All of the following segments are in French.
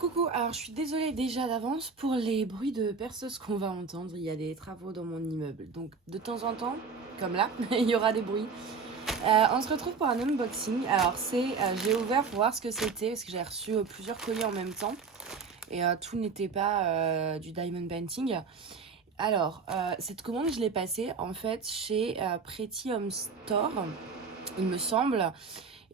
Coucou, alors je suis désolée déjà d'avance pour les bruits de perceuse qu'on va entendre. Il y a des travaux dans mon immeuble. Donc de temps en temps, comme là, il y aura des bruits. On se retrouve pour un unboxing. Alors j'ai ouvert pour voir ce que c'était parce que j'ai reçu plusieurs colis en même temps. Et tout n'était pas du diamond painting. Alors, cette commande, je l'ai passée en fait chez Pretty Home Store, il me semble.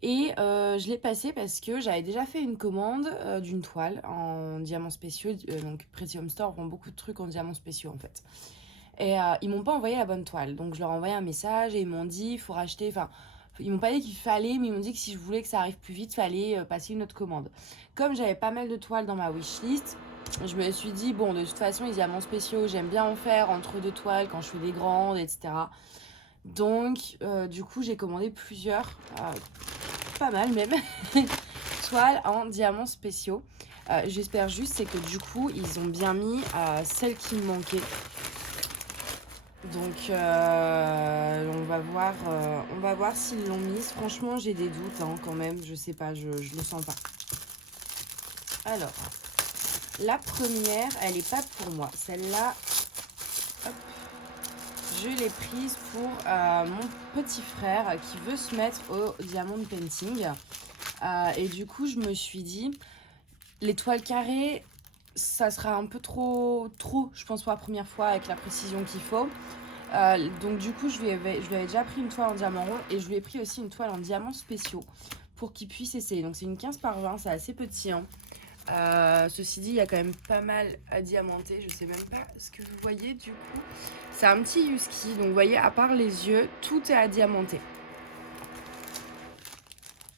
Et je l'ai passé parce que j'avais déjà fait une commande d'une toile en diamants spéciaux. Donc Pretty Home Store vend beaucoup de trucs en diamants spéciaux en fait. Et ils m'ont pas envoyé la bonne toile. Donc je leur ai envoyé un message et ils m'ont dit il faut racheter. Enfin, ils m'ont pas dit qu'il fallait, mais ils m'ont dit que si je voulais que ça arrive plus vite, il fallait passer une autre commande. Comme j'avais pas mal de toiles dans ma wishlist, je me suis dit bon, de toute façon, les diamants spéciaux, j'aime bien en faire entre deux toiles quand je fais des grandes, etc. Donc, du coup, j'ai commandé plusieurs, pas mal même, toiles en diamants spéciaux. J'espère juste c'est que du coup, ils ont bien mis celles qui me manquaient. Donc, on va voir s'ils l'ont mise. Franchement, j'ai des doutes quand même. Je sais pas, je le sens pas. Alors, la première, elle est pas pour moi. Celle-là, hop, je l'ai prise pour mon petit frère qui veut se mettre au diamond painting. Et du coup, je me suis dit, les toiles carrées, ça sera un peu trop, je pense, pour la première fois avec la précision qu'il faut. Donc du coup, je lui avais déjà pris une toile en diamant rond et je lui ai pris aussi une toile en diamants spéciaux pour qu'il puisse essayer. Donc c'est une 15 par 20, c'est assez petit. Ceci dit, il y a quand même pas mal à diamanter. Je sais même pas ce que vous voyez du coup. C'est un petit husky, donc vous voyez, à part les yeux, tout est à diamanter.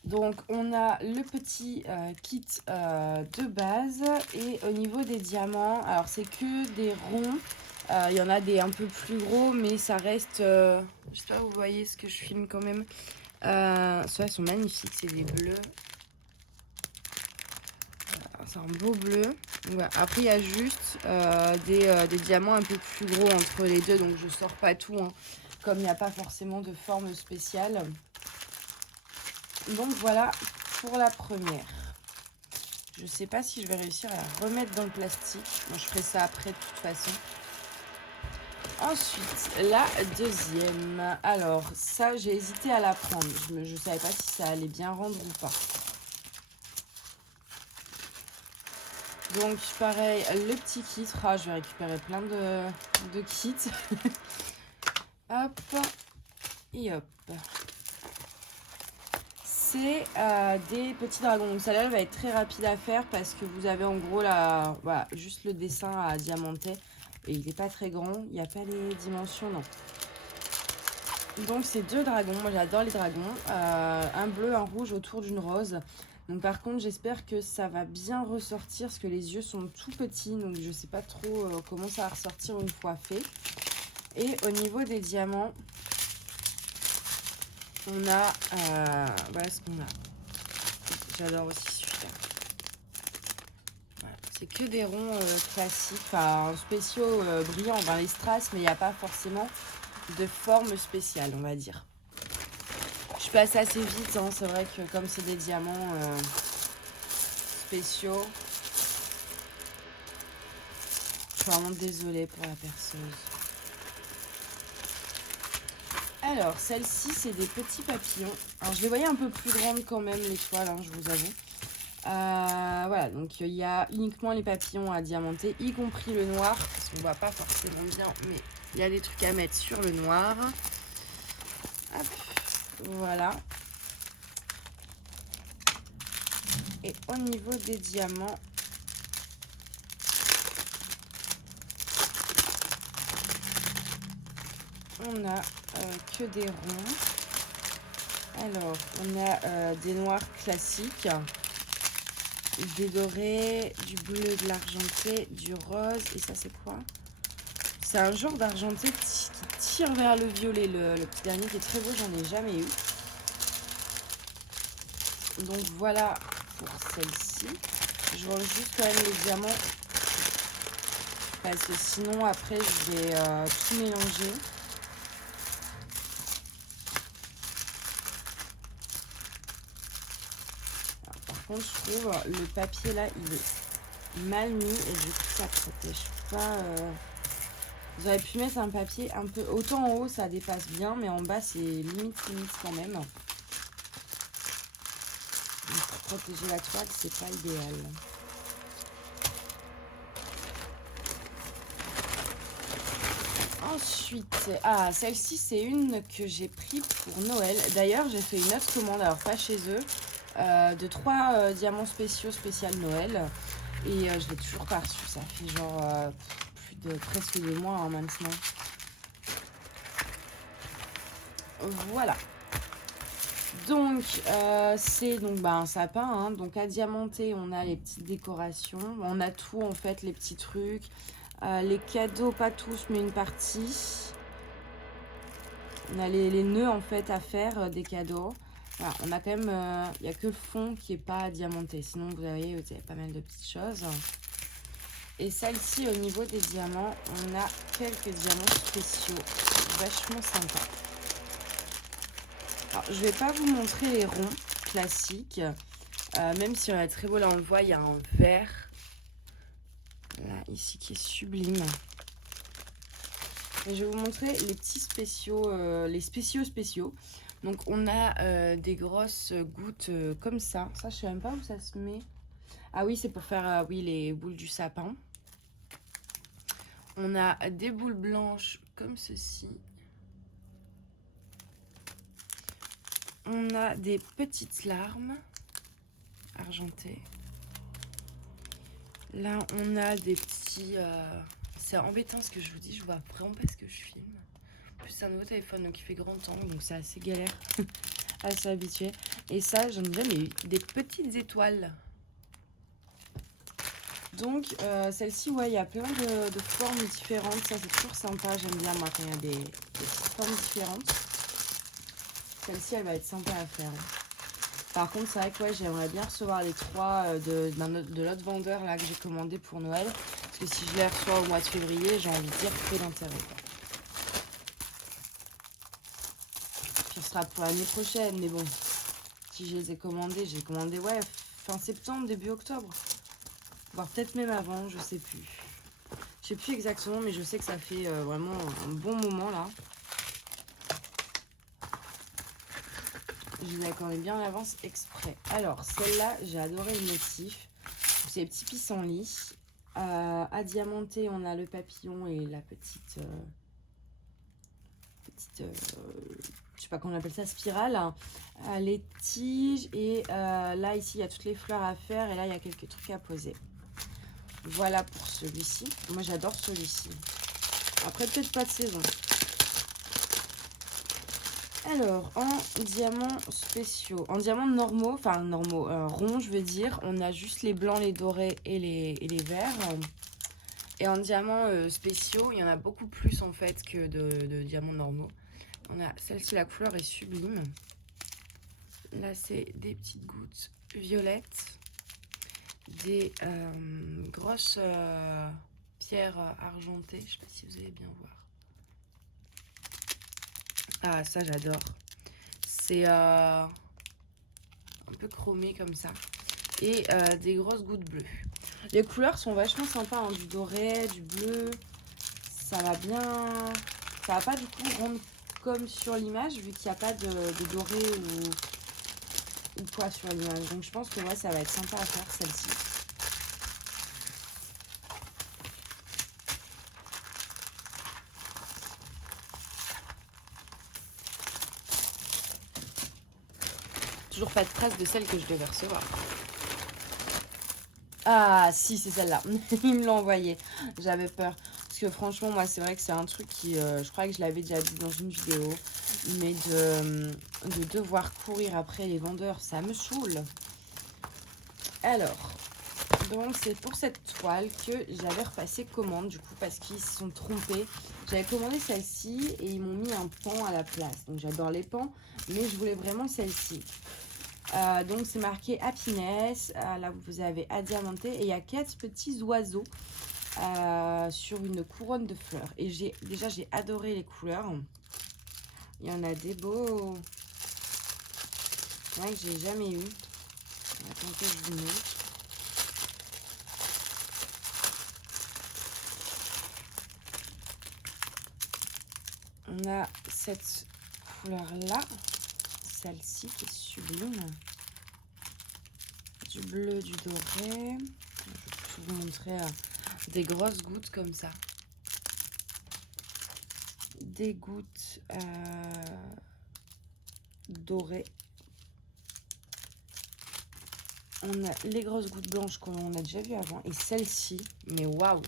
Donc on a le petit kit de base et au niveau des diamants, alors c'est que des ronds. Il y en a des un peu plus gros, mais ça reste... je sais pas, vous voyez ce que je filme quand même. Ceux-là sont magnifiques, c'est des bleus. C'est un beau bleu. Donc, voilà. Après, il y a juste des diamants un peu plus gros entre les deux, donc je sors pas tout, comme il n'y a pas forcément de forme spéciale. Donc voilà pour la première. Je sais pas si je vais réussir à la remettre dans le plastique. Moi, je ferai ça après de toute façon. Ensuite, la deuxième. Alors, ça, j'ai hésité à la prendre. Je savais pas si ça allait bien rendre ou pas. Donc, pareil, le petit kit. Ah, je vais récupérer plein de kits. Hop. Et hop. C'est des petits dragons. Donc, celle-là va être très rapide à faire parce que vous avez en gros voilà, juste le dessin à diamanter. Et il n'est pas très grand. Il n'y a pas les dimensions, non. Donc c'est deux dragons, moi j'adore les dragons, un bleu, un rouge autour d'une rose. Donc par contre j'espère que ça va bien ressortir parce que les yeux sont tout petits, donc je sais pas trop comment ça va ressortir une fois fait. Et au niveau des diamants, on a, voilà ce qu'on a. J'adore aussi celui-là. Voilà. C'est que des ronds classiques, enfin spéciaux brillants, ben, les strass, mais il n'y a pas forcément de forme spéciale, on va dire. Je passe assez vite, c'est vrai que comme c'est des diamants spéciaux, je suis vraiment désolée pour la perceuse. Alors, celle-ci, c'est des petits papillons. Alors, je les voyais un peu plus grandes quand même, les toiles, je vous avoue. Voilà, donc il y a uniquement les papillons à diamanter, y compris le noir, parce qu'on voit pas forcément bien, mais il y a des trucs à mettre sur le noir. Hop, voilà. Et au niveau des diamants, on a que des ronds. Alors, on a des noirs classiques, des dorés, du bleu, de l'argenté, du rose. Et ça, c'est quoi? C'est un genre d'argenté qui tire vers le violet. Le petit dernier qui est très beau, j'en ai jamais eu. Donc voilà pour celle-ci. Je vois juste quand même les diamants. Parce que sinon, après, je vais tout mélanger. Par contre, je trouve le papier là, il est mal mis et du coup ça protège pas. Vous auriez pu mettre un papier un peu... Autant en haut ça dépasse bien, mais en bas c'est limite quand même. Donc, pour protéger la toile, c'est pas idéal. Ensuite, celle-ci c'est une que j'ai pris pour Noël. D'ailleurs j'ai fait une autre commande, alors pas chez eux, de 3 diamants spéciaux spécial Noël. Et je l'ai toujours pas reçu, ça fait genre plus de presque 2 mois hein, maintenant. Voilà. Donc c'est donc un sapin, hein. Donc à diamanter on a les petites décorations, on a tout en fait, les petits trucs, les cadeaux, pas tous mais une partie. On a les nœuds en fait à faire des cadeaux. Voilà, on a quand même, il n'y a que le fond qui n'est pas diamanté, sinon vous voyez, il y a pas mal de petites choses. Et celle-ci, au niveau des diamants, on a quelques diamants spéciaux, vachement sympas. Alors, je vais pas vous montrer les ronds classiques, même si on est très beau, là on le voit, il y a un vert, là, ici, qui est sublime. Et je vais vous montrer les petits spéciaux, les spéciaux. Donc on a des grosses gouttes comme ça. Ça, je sais même pas où ça se met. Ah oui, c'est pour faire oui, les boules du sapin. On a des boules blanches comme ceci. On a des petites larmes argentées. Là, on a des petits... C'est embêtant ce que je vous dis, je vois vraiment pas ce que je filme. En plus, c'est un nouveau téléphone, donc il fait grand angle, donc c'est assez galère à s'habituer. Et ça, j'en ai jamais eu. Des petites étoiles. Donc, celle-ci, ouais, il y a plein de formes différentes. Ça, c'est toujours sympa. J'aime bien, moi, quand il y a des formes différentes. Celle-ci, elle va être sympa à faire. Par contre, c'est vrai que ouais, j'aimerais bien recevoir les 3 de l'autre vendeur là que j'ai commandé pour Noël. Parce que si je les reçois au mois de février, j'ai envie de dire peu d'intérêt. Puis ce sera pour l'année prochaine. Mais bon, si je les ai commandés, j'ai commandé ouais, fin septembre, début octobre. Voire peut-être même avant, je sais plus. Je sais plus exactement, mais je sais que ça fait vraiment un bon moment là. Je les ai commandés bien en avance exprès. Alors, celle-là, j'ai adoré le motif. C'est les petits pissenlits. À diamanter, on a le papillon et la petite je sais pas comment on appelle ça, spirale. Les tiges et là, ici, il y a toutes les fleurs à faire et là, il y a quelques trucs à poser. Voilà pour celui-ci. Moi, j'adore celui-ci. Après, peut-être pas de saison. Alors, en diamants spéciaux, en diamants normaux, enfin normaux, ronds, je veux dire, on a juste les blancs, les dorés et les verts. Et en diamants spéciaux, il y en a beaucoup plus en fait que de diamants normaux. On a celle-ci, la couleur est sublime. Là, c'est des petites gouttes violettes, des grosses pierres argentées. Je ne sais pas si vous allez bien voir. Ah, ça, j'adore. C'est un peu chromé comme ça. Et des grosses gouttes bleues. Les couleurs sont vachement sympas, hein, du doré, du bleu. Ça va bien. Ça va pas du coup rendre comme sur l'image, vu qu'il n'y a pas de doré ou quoi sur l'image. Donc je pense que ouais, ça va être sympa à faire celle-ci. Toujours pas de trace de celle que je devais recevoir. Ah si, c'est celle-là. Il me l'a envoyé. J'avais peur. Parce que franchement, moi, c'est vrai que c'est un truc qui... je crois que je l'avais déjà dit dans une vidéo. Mais de devoir courir après les vendeurs, ça me saoule. Alors, donc c'est pour cette toile que j'avais repassé commande du coup parce qu'ils se sont trompés. J'avais commandé celle-ci et ils m'ont mis un pan à la place. Donc j'adore les pans, mais je voulais vraiment celle-ci. Donc c'est marqué Happiness. Là vous avez à diamanter et il y a 4 petits oiseaux sur une couronne de fleurs. Et j'ai adoré les couleurs. Il y en a des beaux. Ouais, que j'ai jamais eu. Attendez, je vous montre. On a cette couleur-là, celle-ci qui est sublime. Du bleu, du doré. Je vais vous montrer des grosses gouttes comme ça. Des gouttes dorées. On a les grosses gouttes blanches qu'on a déjà vu avant. Et celle-ci, mais waouh!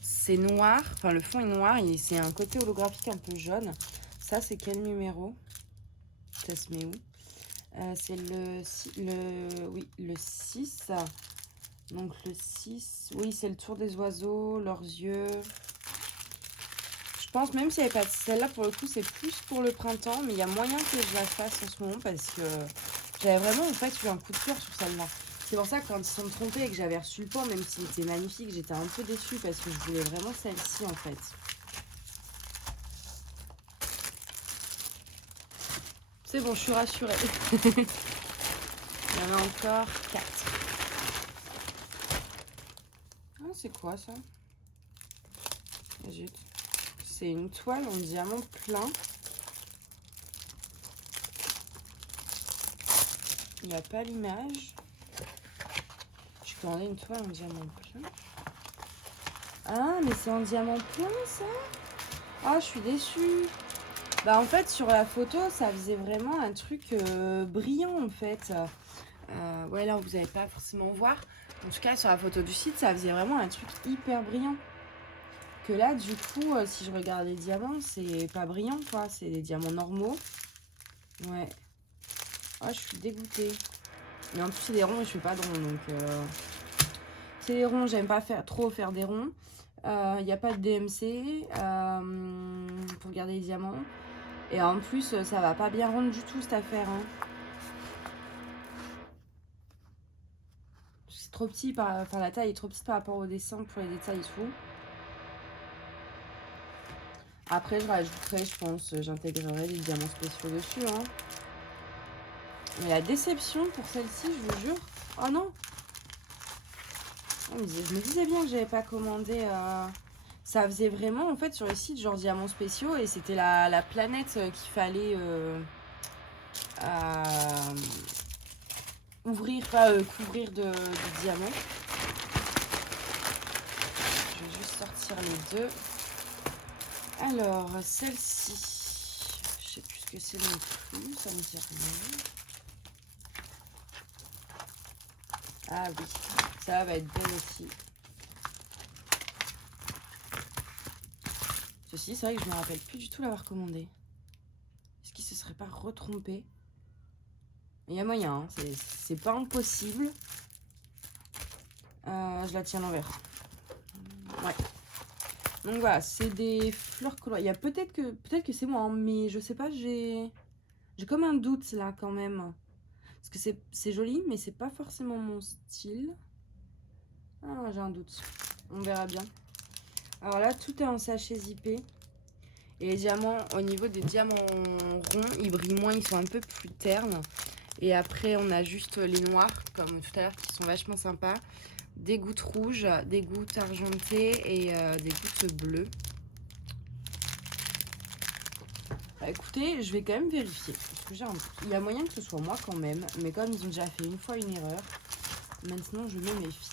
C'est noir, enfin le fond est noir et c'est un côté holographique un peu jaune. Ça, c'est quel numéro? Ça se met où? C'est le 6. Donc le 6, oui, c'est le tour des oiseaux, leurs yeux. Je pense même s'il n'y avait pas celle-là, pour le coup, c'est plus pour le printemps. Mais il y a moyen que je la fasse en ce moment parce que j'avais vraiment en fait eu un coup de cœur sur celle-là. C'est pour ça que quand ils se sont trompés et que j'avais reçu le pan, même s'il était magnifique, j'étais un peu déçue parce que je voulais vraiment celle-ci en fait. C'est bon, je suis rassurée. Il y en a encore 4. Ah, c'est quoi ça? Zut. C'est une toile en diamant plein. Il n'y a pas l'image. Je commandé une toile en diamant plein. Ah, mais c'est en diamant plein ça? Ah, je suis déçue. Bah en fait sur la photo ça faisait vraiment un truc brillant en fait. Ouais, là vous n'allez pas forcément voir. En tout cas sur la photo du site ça faisait vraiment un truc hyper brillant. Que là du coup si je regarde les diamants c'est pas brillant quoi. C'est des diamants normaux. Ouais. Ah, je suis dégoûtée. Mais en plus c'est des ronds et je fais pas de ronds donc... C'est des ronds, j'aime pas trop faire des ronds. Il n'y a pas de DMC pour garder les diamants. Et en plus, ça va pas bien rendre du tout cette affaire. Hein. C'est trop petit, enfin la taille est trop petite par rapport au dessin pour les détails et tout. Après, je rajouterai, je pense, j'intégrerai des diamants spéciaux dessus. Hein. Mais la déception pour celle-ci, je vous jure. Oh non! Je me disais bien que j'avais pas commandé. Ça faisait vraiment en fait sur le site genre diamants spéciaux et c'était la planète qu'il fallait ouvrir, pas couvrir de diamants. Je vais juste sortir les deux. Alors celle-ci, je sais plus ce que c'est non plus, ça me dit rien. Ah oui, ça va être belle aussi. Ceci, c'est vrai que je me rappelle plus du tout l'avoir commandé. Est-ce qu'il se serait pas retrompé? Il y a moyen, hein. C'est pas impossible. Je la tiens à l'envers. Ouais. Donc voilà, c'est des fleurs colorées. Il y a peut-être que c'est moi, hein, mais je sais pas, j'ai comme un doute là quand même. Parce que c'est joli, mais c'est pas forcément mon style. Ah, j'ai un doute. On verra bien. Alors là, tout est en sachet zippé. Et les diamants, au niveau des diamants ronds, ils brillent moins, ils sont un peu plus ternes. Et après, on a juste les noirs, comme tout à l'heure, qui sont vachement sympas. Des gouttes rouges, des gouttes argentées et des gouttes bleues. Bah, écoutez, je vais quand même vérifier. Parce que j'ai un doute. Il y a moyen que ce soit moi quand même. Mais comme ils ont déjà fait une fois une erreur, maintenant je me méfie.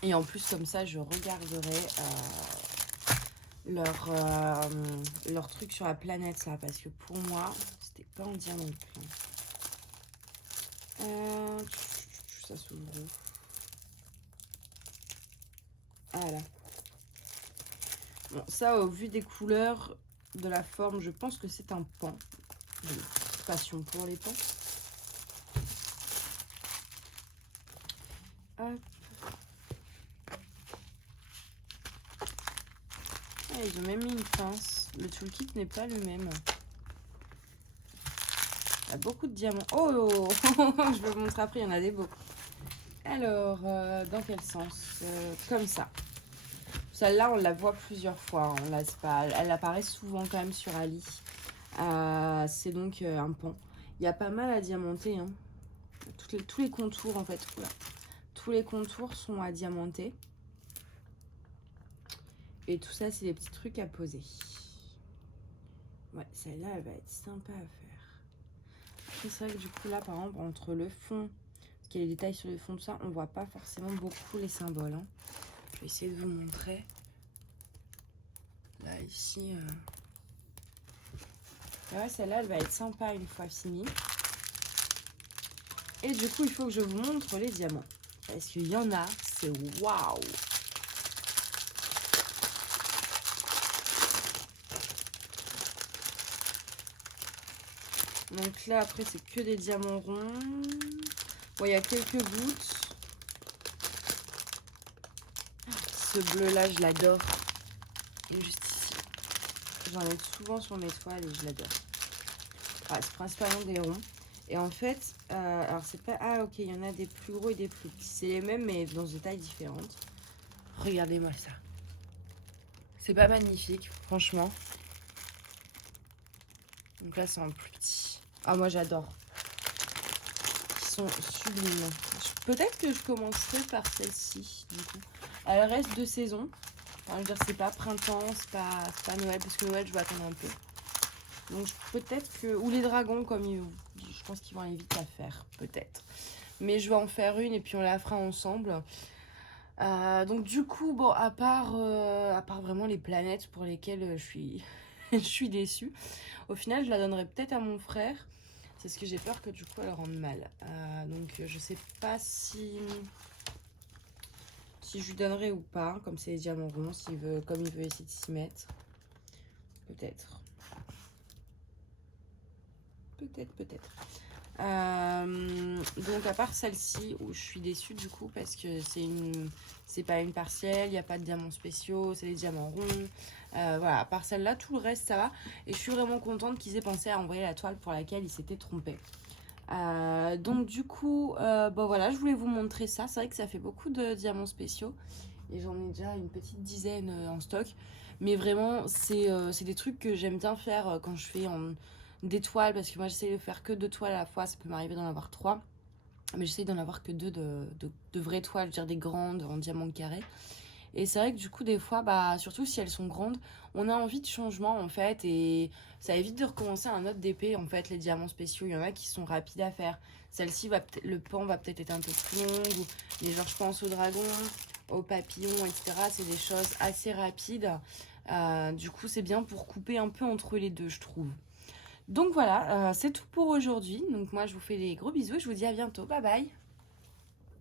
Et en plus, comme ça, je regarderai leur truc sur la planète, là. Parce que pour moi, c'était pas en diamant plein. Ça s'ouvre. Voilà. Bon, ça, au vu des couleurs, de la forme, je pense que c'est un pan. J'ai une passion pour les pans. Hop. Ah, ils ont même mis une pince. Le toolkit n'est pas le même. Il y a beaucoup de diamants. Oh, je vais vous montrer après, il y en a des beaux. Alors, dans quel sens? Comme ça. Celle-là, on la voit plusieurs fois. Hein. Elle apparaît souvent quand même sur Ali. C'est donc un pan. Il y a pas mal à diamanter. Hein. Tous les contours, en fait. Voilà. Tous les contours sont à diamanter. Et tout ça, c'est des petits trucs à poser. Ouais, celle-là, elle va être sympa à faire. Après, c'est vrai que du coup, là, par exemple, entre le fond, parce qu'il y a les détails sur le fond, tout ça, on voit pas forcément beaucoup les symboles. Hein. Je vais essayer de vous montrer. Là, ici... Ah ouais, celle-là, elle va être sympa une fois finie. Et du coup, il faut que je vous montre les diamants. Parce qu'il y en a, c'est waouh! Donc là, après, c'est que des diamants ronds. Bon, il y a quelques gouttes. Ce bleu-là, je l'adore. Il est juste ici. J'en ai souvent sur mes toiles et je l'adore. Ouais, c'est principalement des ronds. Et en fait, alors c'est pas... Ah ok, il y en a des plus gros et des plus petits. C'est les mêmes mais dans des tailles différentes. Regardez-moi ça. C'est pas magnifique, franchement. Donc là, c'est un plus petit. Ah, moi, j'adore. Ils sont sublimes. Peut-être que je commencerai par celle-ci, du coup. Elle reste de saison. Enfin, je veux dire, c'est pas printemps, c'est pas Noël, parce que Noël, je vais attendre un peu. Donc peut-être que... Ou les dragons, comme je pense qu'ils vont aller vite à faire, peut-être. Mais je vais en faire une et puis on la fera ensemble. Donc du coup, bon, à part vraiment les planètes pour lesquelles je suis, je suis déçue, au final, je la donnerai peut-être à mon frère. C'est ce que j'ai peur que du coup, elle rende mal. Donc je sais pas si je lui donnerai ou pas, comme c'est les diamants ronds, comme il veut essayer de s'y mettre. Peut-être. Peut-être. Donc à part celle-ci où je suis déçue du coup parce que c'est pas une partielle, il n'y a pas de diamants spéciaux, c'est des diamants ronds. Voilà, à part celle-là, tout le reste ça va. Et je suis vraiment contente qu'ils aient pensé à envoyer la toile pour laquelle ils s'étaient trompés. Donc du coup, bon voilà, je voulais vous montrer ça. C'est vrai que ça fait beaucoup de diamants spéciaux. Et j'en ai déjà une petite dizaine en stock. Mais vraiment, c'est des trucs que j'aime bien faire quand je fais des toiles. Parce que moi, j'essaie de faire que 2 toiles à la fois. Ça peut m'arriver d'en avoir 3. Mais j'essaie d'en avoir que 2 de vraies toiles, je veux dire des grandes en diamant carré. Et c'est vrai que du coup, des fois, bah, surtout si elles sont grandes, on a envie de changement en fait. Et ça évite de recommencer un autre d'épée. En fait, les diamants spéciaux, il y en a qui sont rapides à faire. Celle-ci, le pan va peut-être être un peu plus long. Mais genre, je pense au dragon, aux papillons, etc. C'est des choses assez rapides. Du coup, c'est bien pour couper un peu entre les deux, je trouve. Donc voilà, c'est tout pour aujourd'hui. Donc moi, je vous fais des gros bisous et je vous dis à bientôt. Bye bye!